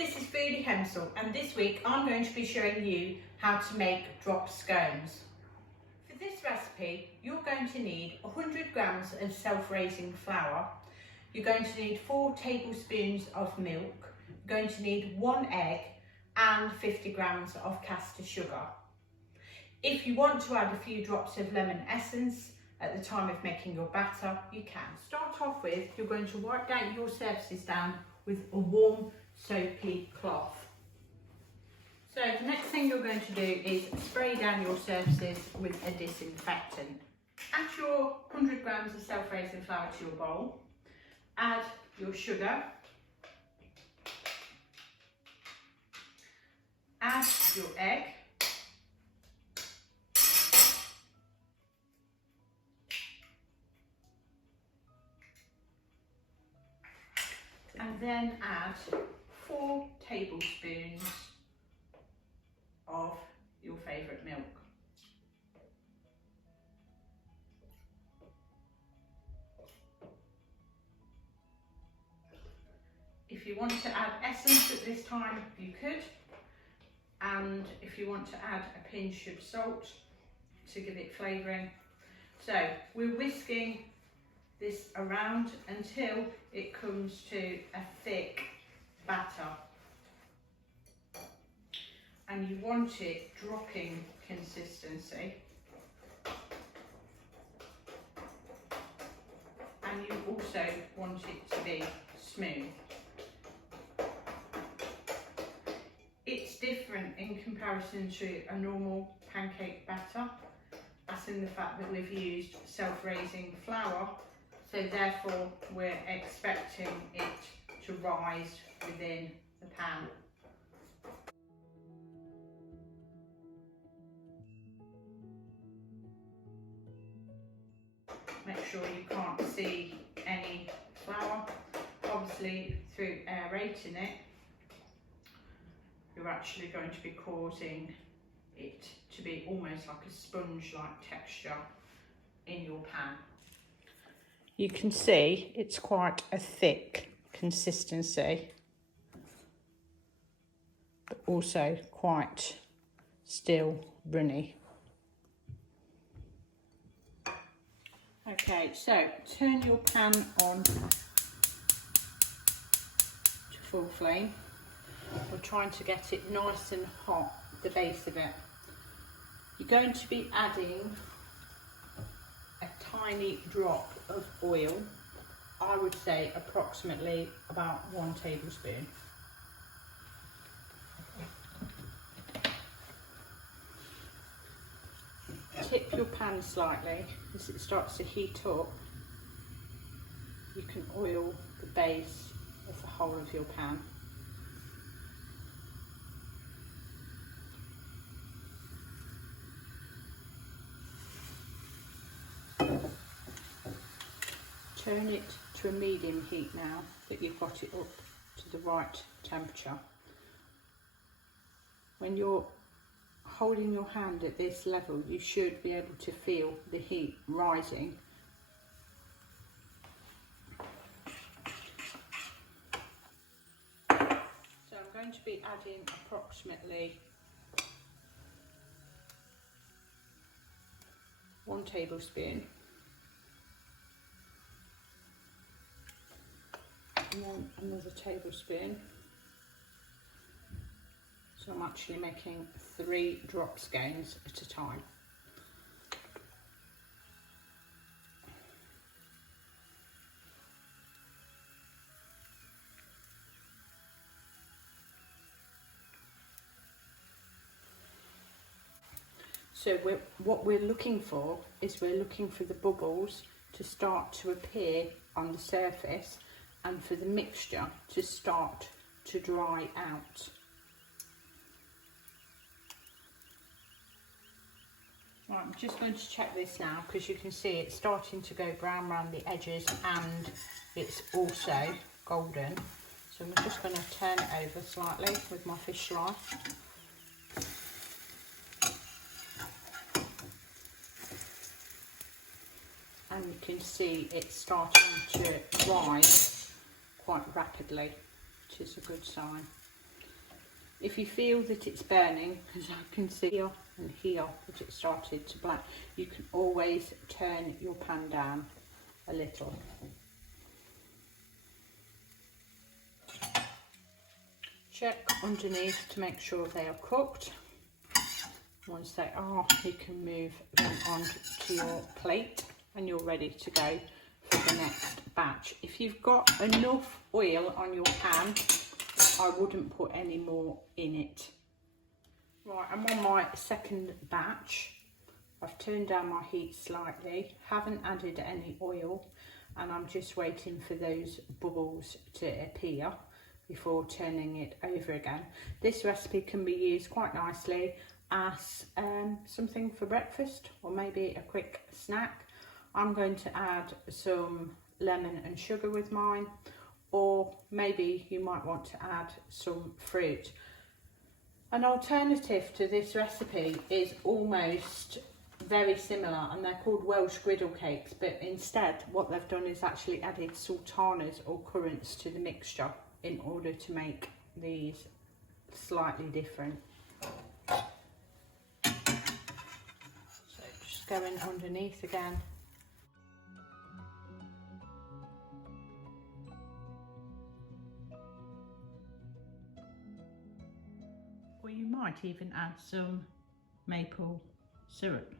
this is Foodie Hensel, and this week I'm going to be showing you how to make drop scones. For this recipe, you're going to need 100 grams of self-raising flour. You're going to need 4 tablespoons of milk. You're going to need 1 egg and 50 grams of caster sugar. If you want to add a few drops of lemon essence at the time of making your batter, you can. Start off with, you're going to wipe down your surfaces down with a warm soapy cloth. So the next thing you're going to do is spray down your surfaces with a disinfectant. Add your 100 grams of self-raising flour to your bowl. Add your sugar. Add your egg. And then add 4 tablespoons of your favourite milk. If you want to add essence at this time, you could. And if you want to add a pinch of salt to give it flavouring. So we're whisking this around until it comes to a thick batter, and you want it dropping consistency, and you also want it to be smooth. It's different in comparison to a normal pancake batter, as in the fact that we've used self-raising flour. So therefore we're expecting it to rise within the pan. Make sure you can't see any flour. Obviously through aerating it, you're actually going to be causing it to be almost like a sponge-like texture in your pan. You can see it's quite a thick consistency, but also quite still runny. Okay, so turn your pan on to full flame. We're trying to get it nice and hot, the base of it. You're going to be adding a tiny drop of oil. I would say approximately about 1 tablespoon. Tip your pan slightly as it starts to heat up. You can oil the base of the whole of your pan. Turn it to a medium heat now that you've got it up to the right temperature. When you're holding your hand at this level, you should be able to feel the heat rising. So I'm going to be adding approximately 1 tablespoon. And then another tablespoon. So I'm actually making 3 drop scones at a time. So what we're looking for is we're looking for the bubbles to start to appear on the surface and for the mixture to start to dry out. Right, I'm just going to check this now because you can see it's starting to go brown around the edges and it's also golden. So I'm just going to turn it over slightly with my fish knife. And you can see it's starting to rise quite rapidly, which is a good sign. If you feel that it's burning, because I can see here and here that it started to black, you can always turn your pan down a little. Check underneath to make sure they are cooked. Once they are, you can move them onto your plate and you're ready to go for the next batch. If you've got enough oil on your pan, I wouldn't put any more in it. Right, I'm on my second batch. I've turned down my heat slightly, haven't added any oil, and I'm just waiting for those bubbles to appear before turning it over again. This recipe can be used quite nicely as something for breakfast or maybe a quick snack. I'm going to add some lemon and sugar with mine, or maybe you might want to add some fruit. An alternative to this recipe is almost very similar, and they're called Welsh griddle cakes, but instead what they've done is actually added sultanas or currants to the mixture in order to make these slightly different. So just going underneath again. Or you might even add some maple syrup.